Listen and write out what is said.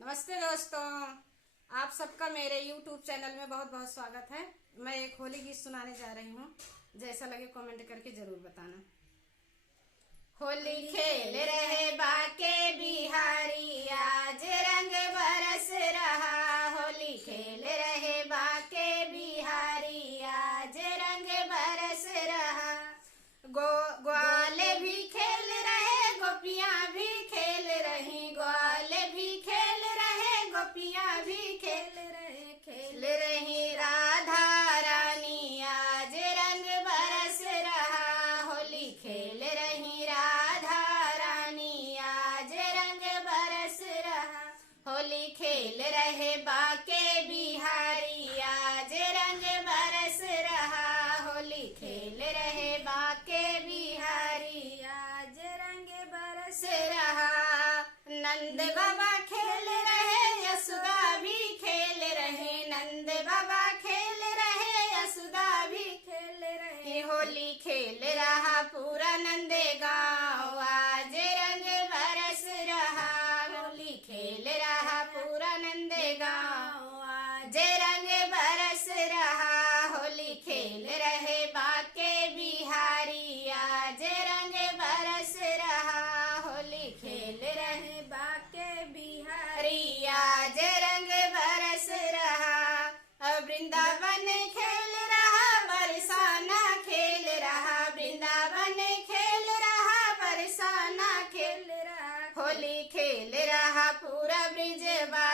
नमस्ते दोस्तों, आप सबका मेरे YouTube चैनल में बहुत बहुत स्वागत है। मैं एक होली गीत सुनाने जा रही हूँ। जैसा लगे कमेंट करके जरूर बताना। होली खेल रहे बाके बिहारी, आज रंग बरस रहा। होली खेल रहे बाके बिहारी, आज रंग बरस रहा। ग्वाल भी खेल रहे, गोपियां भी खेल रही। ग्वाल भी खेल रहे, गोपियां भी खेल रही। राधा रानी आज रंग बरस रहा। होली खेल रही राधा रानी, आज रंग बरस रहा। होली खेल रहे बाके बिहारी, आज रंग बरस रहा। होली खेल रहे बाके बिहारी, आज रंग बरस रहा। नंद बाबा खेल रहे, यशोदा भी खेल रहे। नंद बाबा खेल रहे, यशोदा भी खेल रहे। होली खेल रहा पूरा नंदे गाँव, आज रंग बरस रहा। होली खेल रहा पूरा नंदे गाँव, आज रंग बरस रहा। होली खेल रहे बाके बिहारी, आज रंग बरस रहा। होली खेल रहे बाके बिहारी, आज रंग बरस रहा। वृंदावन खेल रहा, बरसाना खेल रहा। वृंदावन खेल रहा, बरसाना खेल रहा। होली खेल रहा पूरा ब्रिजवा,